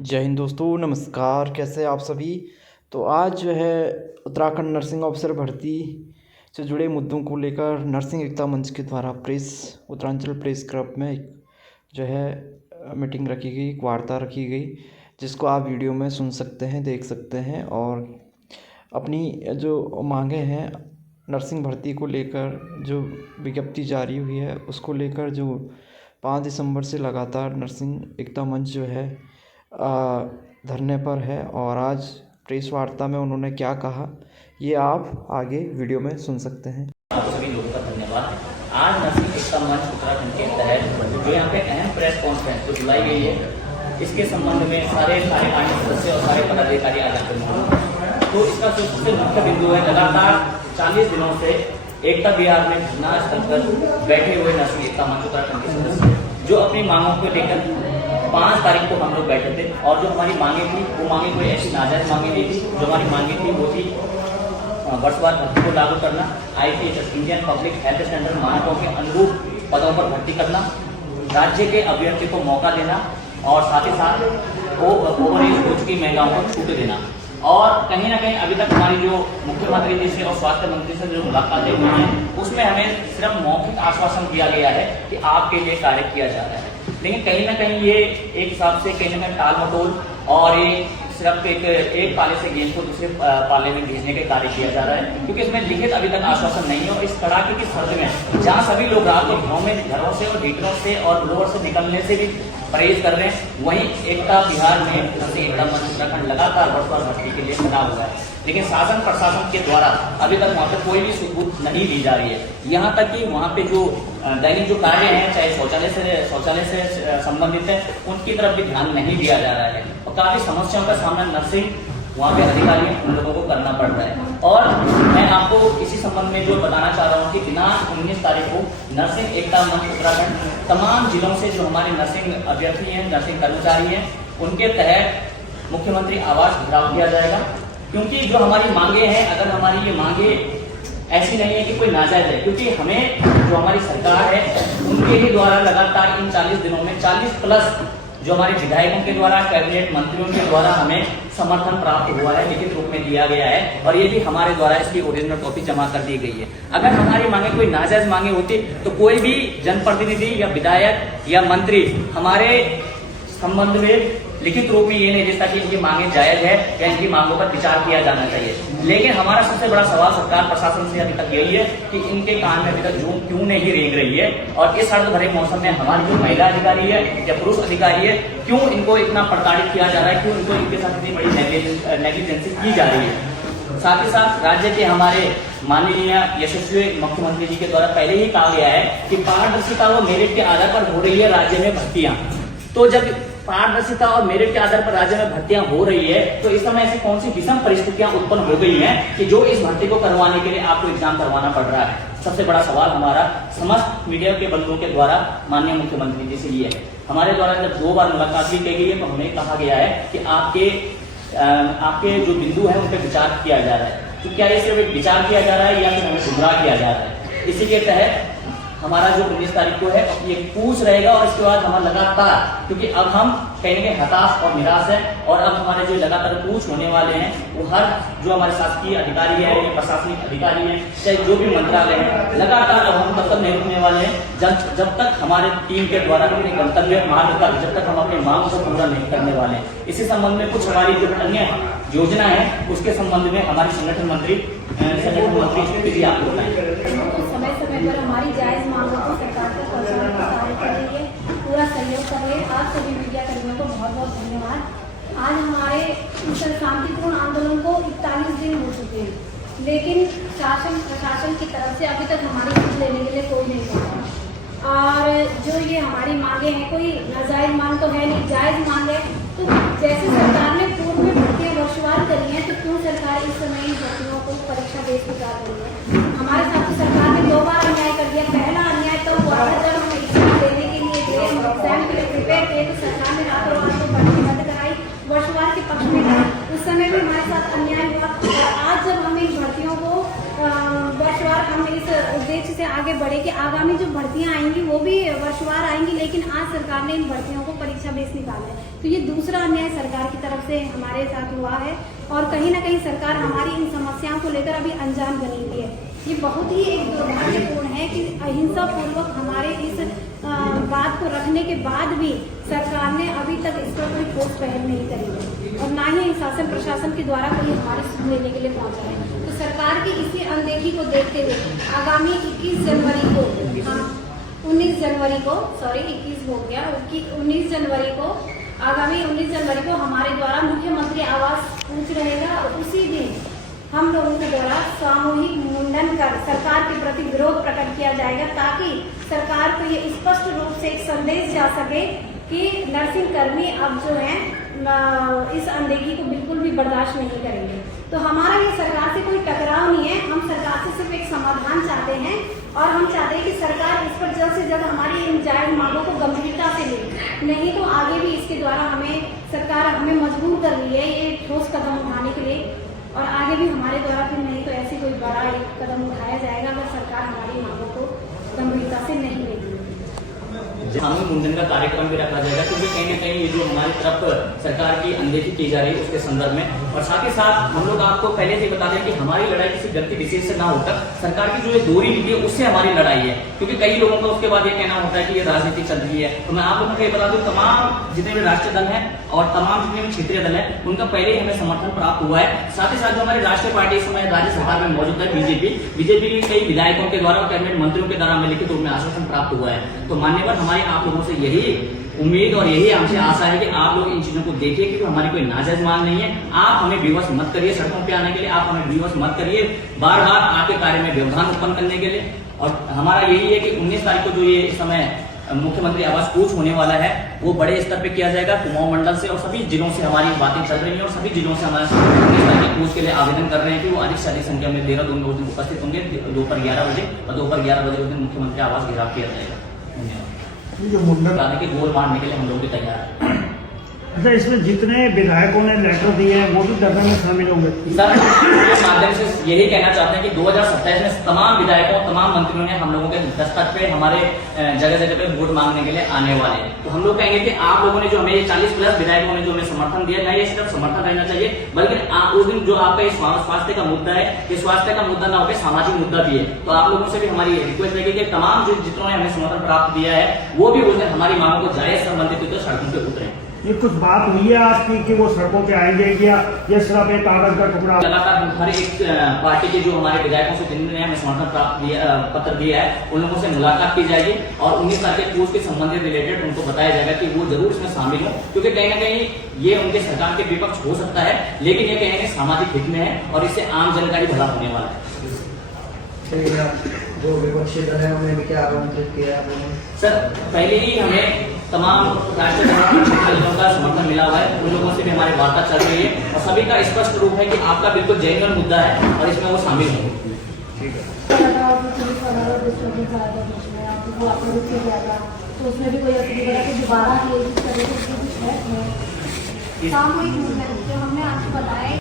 जय हिंद दोस्तों, नमस्कार। कैसे आप सभी। तो आज जो है उत्तराखंड नर्सिंग ऑफिसर भर्ती से जुड़े मुद्दों को लेकर नर्सिंग एकता मंच के द्वारा उत्तरांचल प्रेस क्लब में जो है मीटिंग रखी गई, एक वार्ता रखी गई, जिसको आप वीडियो में सुन सकते हैं, देख सकते हैं। और अपनी जो मांगे हैं नर्सिंग भर्ती को लेकर, जो विज्ञप्ति जारी हुई है उसको लेकर, जो 5 दिसंबर से लगातार नर्सिंग एकता मंच जो है धरने पर है। और आज प्रेस वार्ता में उन्होंने क्या कहा, ये आप आगे वीडियो में सुन सकते हैं। आप सभी लोगों का धन्यवाद। आज नर्सिंग एकता मंच उत्तराखंड के तहत जो यहाँ पे अहम प्रेस कॉन्फ्रेंस जो बुलाई गई है, इसके संबंध में सारे कार्यकारिणी सदस्य और सारे पदाधिकारी आज यहाँ पे। तो इसका सबसे मुख्य बिंदु है, लगातार 40 दिनों से एकता विहार में धरना स्थल पर बैठे हुए नर्सिंग एकता मंच उत्तराखंड के सदस्य, जो अपनी मांगों को लेकर 5 तारीख को हम लोग बैठे थे। और जो हमारी मांगे थी वो मांगे कोई ऐसी नाजायज मांगे नहीं थी। जो हमारी मांगे थी वो थी वर्षवार भर्ती को लागू करना, IPHS Indian public health standard मानकों के अनुरूप पदों पर भर्ती करना, राज्य के अभ्यर्थी को मौका देना और साथ ही साथ ओवर एज हो चुकी महिलाओं को छूट देना। और कहीं ना कहीं अभी तक हमारी जो मुख्यमंत्री जी से और स्वास्थ्य मंत्री से जो मुलाकातें हुई हैं, उसमें हमें सिर्फ मौखिक आश्वासन दिया गया है कि आपके लिए कार्य किया जा रहा है। लेकिन कहीं ना कहीं ये एक हिसाब से कहीं ना कहीं टाल मटोल और ये सिर्फ एक पाले से गेंद को दूसरे पाले में भेजने के कार्य किया जा रहा है, क्योंकि इसमें लिखित अभी तक आश्वासन नहीं है। और इस कड़ाके की सर्द में जहाँ सभी लोग रात को घरों से और हीटरों से और ब्लोअर से निकलने से भी परहेज कर रहे हैं, वहीं एकता बिहार में एकता मंच उत्तराखंड लगातार वर्षवार भर्ती के लिए खड़ा हुआ है। लेकिन शासन प्रशासन के द्वारा अभी तक वहाँ पर कोई भी सबूत नहीं दी जा रही है। यहाँ तक कि वहाँ पे जो दैनिक जो कार्य हैं, चाहे शौचालय से संबंधित है, उनकी तरफ भी ध्यान नहीं दिया जा रहा है। और काफी समस्याओं का सामना नर्सिंग वहाँ पे अधिकारी उन लोगों को करना पड़ता है। और मैं आपको इसी संबंध में जो बताना चाह रहा हूँ कि दिनांक 19 तारीख को नर्सिंग एकता मंच उत्तराखंड तमाम जिलों से जो हमारे नर्सिंग अभ्यर्थी हैं, नर्सिंग कर्मचारी हैं, उनके तहत मुख्यमंत्री आवास घेराव किया जाएगा। क्योंकि जो हमारी मांगे हैं, अगर हमारी ये मांगे ऐसी नहीं है कि कोई नाजायज है, क्योंकि हमें जो हमारी सरकार है उनके ही द्वारा लगातार इन 40 दिनों में 40 प्लस जो हमारे विधायकों के द्वारा, कैबिनेट मंत्रियों के द्वारा हमें समर्थन प्राप्त हुआ है, लिखित रूप में दिया गया है। और ये भी हमारे द्वारा इसकी ओरिजिनल कॉपी जमा कर दी गई है। अगर हमारी मांगे कोई नाजायज मांगे होती तो कोई भी जनप्रतिनिधि या विधायक या मंत्री हमारे संबंध में लिखित रूप में ये नहीं देता कि इनकी मांगे जायज है या इनकी मांगों पर विचार किया जाना चाहिए। लेकिन हमारा सबसे बड़ा सवाल सरकार प्रशासन से अभी तक यही है कि इनके कान में अभी तक जूं क्यों नहीं रेंग रही है। और इस सर्द भरे मौसम में हमारी जो महिला अधिकारी है या पुरुष अधिकारी है, क्यों इनको इतना प्रताड़ित किया जा रहा है, क्यों इनको इनके साथ इतनी बड़ी नेग्लिजेंसी की जा रही है। साथ ही साथ राज्य के हमारे माननीय यशस्वी मुख्यमंत्री जी के द्वारा पहले ही कहा गया है कि पारदर्शिता व मेरिट के आधार पर हो रही है राज्य में भर्तियां। तो जब पारदर्शिता और मेरिट के आधार पर राज्य में भर्तियां हो रही है, तो इस समय ऐसी कौन सी विषम परिस्थितियां उत्पन्न हो गई हैं कि जो इस भर्ती को करवाने के लिए आपको एग्जाम करवाना पड़ रहा है। सबसे बड़ा सवाल हमारा समस्त मीडिया के बंधुओं के द्वारा माननीय मुख्यमंत्री जी से ये है। हमारे द्वारा जब 2 बार मुलाकात भी की गई है तो हमें कहा गया है कि आपके जो बिंदु है उन पर विचार किया जा रहा है। तो क्या ये सिर्फ एक विचार किया जा रहा है या फिर हमें गुमराह किया जा रहा है? इसी के तहत हमारा जो 19 तारीख को है ये पूछ रहेगा। और इसके बाद हमारा लगातार, क्योंकि अब हम कहीं ना कहीं हताश और निराश है, और अब हमारे जो लगातार पूछ होने वाले हैं वो हर जो हमारे शासकीय अधिकारी है या प्रशासनिक अधिकारी है, चाहे जो भी मंत्रालय है, लगातार अब हम तब तक नहीं रुकने वाले हैं जब तक हमारे टीम के द्वारा अपने गंतव्य मार्ग पर, जब तक हम अपने मांग को पूरा नहीं करने वाले हैं। इसी संबंध में कुछ हमारी जो अन्य योजना है उसके संबंध में हमारी संगठन मंत्री जी आपको समय समय पर हमारी जायज मांगों को सरकार तक पहुंचाने का कार्य कर रही है, पूरा सहयोग कर रही है। आप सभी मीडिया कर्मियों को बहुत बहुत धन्यवाद। आज हमारे शांतिपूर्ण आंदोलन को 41 दिन हो चुके हैं, लेकिन शासन प्रशासन की तरफ से अभी तक हमारी सुध लेने के लिए कोई नहीं पहुंचा। और जो ये हमारी मांगे हैं, कोई नाजायज मांग तो है नहीं, जायज मांग है। तो जैसे सरकार ने पूर्व में भर्तियां वर्षवार करी हैं, तो क्यों सरकार इस समय इन भर्तियों को परीक्षा बेस पर कर रही है? हमारे साथ तो सरकार ने 2 बार अन्याय कर दिया। पहला अन्याय तो हुआ था जब हम एग्जाम देने के लिए गए, एग्जाम के लिए प्रिपेयर किए, तो सरकार ने रातों रात को भर्ती रद्द कराई, वर्षवार के पक्ष में कराई। उस समय भी हमारे साथ अन्याय हुआ। और आज जब हम इन भर्तियों को वर्षवार, हम इस उद्देश्य से आगे बढ़े कि आगामी जो भर्तियां आएंगी वो भी वर्षवार आएंगी, लेकिन आज सरकार ने इन भर्तियों को बेस निकाला है। तो ये दूसरा अन्याय सरकार की तरफ से हमारे साथ हुआ है और कहीं ना कहीं सरकार हमारी इन समस्याओं को लेकर अभी अनजान बनी हुई है। ये बहुत ही एक दुर्भाग्यपूर्ण है कि अहिंसा पूर्वक हमारे इस बात को रखने के बाद भी सरकार ने अभी तक इस पर कोई ठोस पहल नहीं करी है और ना ही शासन प्रशासन के द्वारा कोई हमारे सुध लेने के लिए पहुंचा है। तो सरकार की इसी अनदेखी को देखते हुए आगामी 21 जनवरी को 19 जनवरी को सॉरी 21 हो गया 19 जनवरी को आगामी 19 जनवरी को हमारे द्वारा मुख्यमंत्री आवास कूच रहेगा और उसी दिन हम लोगों के द्वारा सामूहिक मुंडन कर सरकार के प्रति विरोध प्रकट किया जाएगा ताकि सरकार को ये स्पष्ट रूप से एक संदेश जा सके कि नर्सिंग कर्मी अब जो है इस अनदेखी को बिल्कुल भी बर्दाश्त नहीं करेंगे। तो हमारा ये सरकार से कोई टकराव नहीं है, हम सरकार से सिर्फ एक समाधान चाहते हैं और हम चाहते हैं कि सरकार इस पर जल्द से जल्द हमारी इन जायज मांगों को गंभीरता से ले, नहीं तो आगे भी इसके द्वारा सरकार हमें मजबूर कर रही है ये ठोस कदम उठाने के लिए और आगे भी हमारे द्वारा फिर नहीं तो ऐसी कोई बड़ा एक कदम उठाया जाएगा अगर सरकार हमारी मांगों को गंभीरता से नहीं लेगी। सामूहिक मुंडन का कार्यक्रम भी रखा जाएगा क्योंकि कहीं ना कहीं ये जो हमारी तरफ सरकार की अनदेखी की जा रही है उसके संदर्भ में और साथ ही साथ हम लोग आपको पहले से बता दें कि हमारी लड़ाई किसी व्यक्ति विशेष से ना होकर सरकार की जो ये दोहरी नीति है उससे हमारी लड़ाई है। क्योंकि कई लोगों का उसके बाद ये कहना होता है कि ये राजनीति चल रही है। तो मैं आप लोगों को ये बता दूं तमाम जितने भी राष्ट्रीय दल है और तमाम जितने भी क्षेत्रीय दल है उनका पहले ही हमें समर्थन प्राप्त हुआ है। साथ ही साथ जो हमारी राष्ट्रीय पार्टी इस समय राज्य सरकार में मौजूद है बीजेपी के कई विधायकों के द्वारा कैबिनेट मंत्रियों के द्वारा हमें लिखित रूप में आश्वासन प्राप्त हुआ है। तो मान्यवर हमारी आप लोगों से यही उम्मीद और यही हमसे आशा है कि आप लोग इन चीजों को देखिए क्योंकि हमारी कोई नाजायज मांग नहीं है। आप हमें विवश मत करिए सड़कों पे आने के लिए, आप हमें विवश मत करिए बार बार आपके कार्य में व्यवधान उत्पन्न करने के लिए। और हमारा यही है कि 19 तारीख को जो ये इस समय मुख्यमंत्री आवास कूच होने वाला है वो बड़े स्तर पे किया जाएगा। कुमाऊं मंडल से और सभी जिलों से हमारी बातें चल रही हैं और सभी जिलों से हमारे 19 तारीख के कूच के लिए आवेदन कर रहे हैं कि वो अधिक से अधिक संख्या में देहरादून में उस दिन उपस्थित होंगे दोपहर 11 बजे और दोपहर 11 बजे उस दिन मुख्यमंत्री आवास घेराव किया जाएगा। धन्यवाद। जो मुंडन आने के गोल मारने के लिए हम लोग भी तैयार हैं। अच्छा, इसमें जितने विधायकों ने लेटर दिए हैं वो भी धरने में शामिल होंगे? सर के माध्यम से यही कहना चाहते हैं कि 2027 में तमाम विधायकों तमाम मंत्रियों ने हम लोगों के दस्तक पे हमारे जगह जगह पे वोट मांगने के लिए आने वाले हैं। तो हम लोग कहेंगे कि आप लोगों ने जो हमें 40+ विधायकों ने जो हमें समर्थन दिया ना, ये सिर्फ समर्थन रहना चाहिए बल्कि उस दिन जो आपका स्वास्थ्य का मुद्दा है ये स्वास्थ्य का मुद्दा ना होकर सामाजिक मुद्दा भी है। तो आप लोगों से भी हमारी रिक्वेस्ट रहेगी कि तमाम जितनों ने हमें समर्थन प्राप्त दिया है वो भी उस दिन हमारी मांगों को जायज संबंधित हुई तो सड़कों पर उतरे। ये कुछ बात हुई है आज की कि वो सड़कों पे आएंगे या ये सिर्फ एक कागज का टुकड़ा? लगातार हर एक पार्टी के जो हमारे विधायकों से जिन्होंने हमें समर्थन प्राप्त पत्र दिया है उन लोगों से मुलाकात की जाएगी और 19 तारीख के कोर्स के संबंधित रिलेटेड उनको बताया जाएगा कि वो जरूर इसमें शामिल हो क्योंकि कहीं ना कहीं ये उनके सरकार के विपक्ष हो सकता है लेकिन ये कहीं ना कहीं सामाजिक हित में है और इससे आम जनता का भला होने वाला है। जो विपक्षी दल है उन्हें भी क्या आमंत्रित किया है? सर पहले ही हमें तमाम राष्ट्रीय दलों का समर्थन मिला हुआ है, उन लोगों से भी हमारी वार्ता चल रही है और सभी का स्पष्ट रूप है कि आपका बिल्कुल जेन्युइन मुद्दा है और इसमें वो शामिल होंगे। ठीक है। तो उसमें भी कोई असुविधा कि दोबारा सामूहिक मुंडन जो हमने आपको बताया